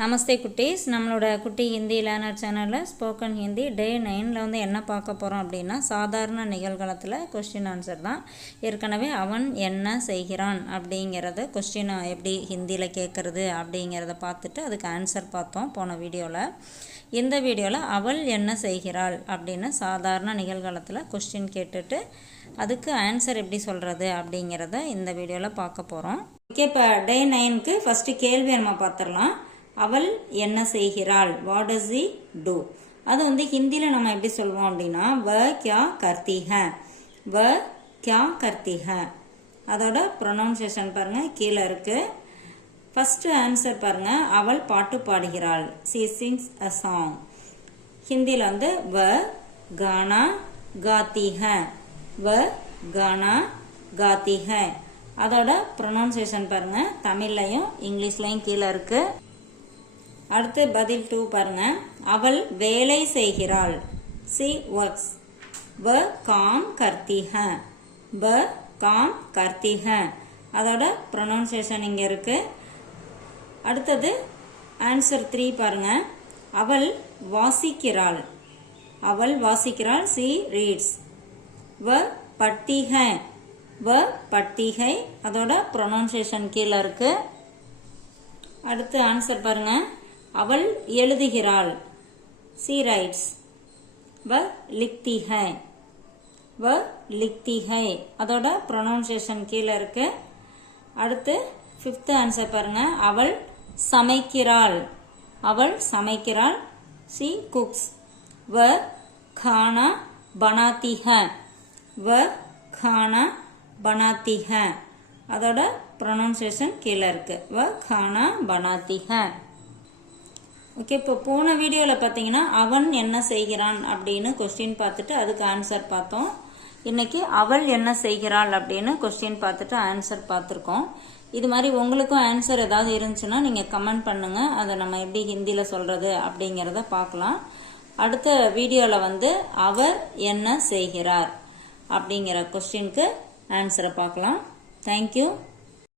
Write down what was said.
நமஸ்தே குட்டீஸ். நம்மளோட குட்டி ஹிந்தி லேர்னர் சேனலில் ஸ்போக்கன் ஹிந்தி டே நைனில் வந்து என்ன பார்க்க போகிறோம் அப்படின்னா சாதாரண நிகழ்காலத்தில் கொஸ்டின் ஆன்சர் தான். ஏற்கனவே அவன் என்ன செய்கிறான் அப்படிங்கிறத கொஸ்டினை எப்படி ஹிந்தியில் கேட்குறது அப்படிங்கிறத பார்த்துட்டு அதுக்கு ஆன்சர் பார்த்தோம் போன வீடியோவில் இந்த வீடியோவில் அவள் என்ன செய்கிறாள் அப்படின்னு சாதாரண நிகழ்காலத்தில் கொஸ்டின் கேட்டுட்டு அதுக்கு ஆன்சர் எப்படி சொல்கிறது அப்படிங்கிறத இந்த வீடியோவில் பார்க்க போகிறோம் ஓகே இப்போ டே நைனுக்கு ஃபஸ்ட்டு கேள்வி நம்ம பார்த்துடலாம். அவள் என்ன செய்கிறாள்? வாட் டஸ் இ டூ அது வந்து ஹிந்தியில் நம்ம எப்படி சொல்லுவோம் அப்படின்னா வ கியா கர்த்தி ஹ வ கியா கர்த்தி ஹ அதோட ப்ரொனவுன்சியேஷன் பாருங்கள் கீழே இருக்குது ஃபஸ்ட்டு ஆன்சர் பாருங்கள் அவள் பாட்டு பாடுகிறாள். சி சிங்ஸ் அ சாங் ஹிந்தியில் வந்து வ கானா காத்தி ஹ வ கானா காத்தி ஹ அதோட ப்ரொனவுன்சியேஷன் பாருங்கள் தமிழ்லையும் இங்கிலீஷ்லையும் கீழே இருக்குது அடுத்து பதில் டூ பாருங்க. அவள் வேலை செய்கிறாள். சி ஒர்க்ஸ் வ காம் கர்த்திக ஹ ப காம் கர்த்திக அதோட ப்ரொனவுன்சியேஷன் இங்கே இருக்கு. அடுத்தது ஆன்சர் த்ரீ பாருங்க. அவள் வாசிக்கிறாள். அவள் வாசிக்கிறாள். சி ரீட்ஸ் வ பட்டிகை. வ பட்டிகை. அதோட ப்ரொனவுன்சியேஷன் கீழே இருக்கு. அடுத்து ஆன்சர் பாருங்கள் அவள் எழுதுகிறாள். சி ரைட்ஸ் வ லிக்தி ஹை வ லிக்தி ஹை அதோட ப்ரொனவுன்சியேஷன் கீழே இருக்கு. அடுத்து ஃபிஃப்த்து ஆன்சர் பாருங்க. அவள் சமைக்கிறாள். அவள் சமைக்கிறாள். சி குக்ஸ் வ கானா பனாத்தி ஹ வ கானா பனாத்தி அதோட ப்ரொனவுன்சியேஷன் கீழே இருக்கு. வ கானா பனாத்தி ஹ ஓகே இப்போ போன வீடியோவில் பார்த்தீங்கன்னா அவன் என்ன செய்கிறான் அப்படின்னு கொஸ்டின் பார்த்துட்டு அதுக்கு ஆன்சர் பார்த்தோம். இன்னைக்கு அவள் என்ன செய்கிறாள் அப்படின்னு கொஸ்டின் பார்த்துட்டு ஆன்சர் பார்த்துருக்கோம். இது மாதிரி உங்களுக்கும் ஆன்சர் ஏதாவது இருந்துச்சுன்னா நீங்கள் கமெண்ட் பண்ணுங்கள் அதை நம்ம எப்படி ஹிந்தியில் சொல்கிறது அப்படிங்கிறத பார்க்கலாம். அடுத்த வீடியோவில் வந்து அவர் என்ன செய்கிறார் அப்படிங்கிற கொஸ்டினுக்கு ஆன்சரை பார்க்கலாம். தேங்க்யூ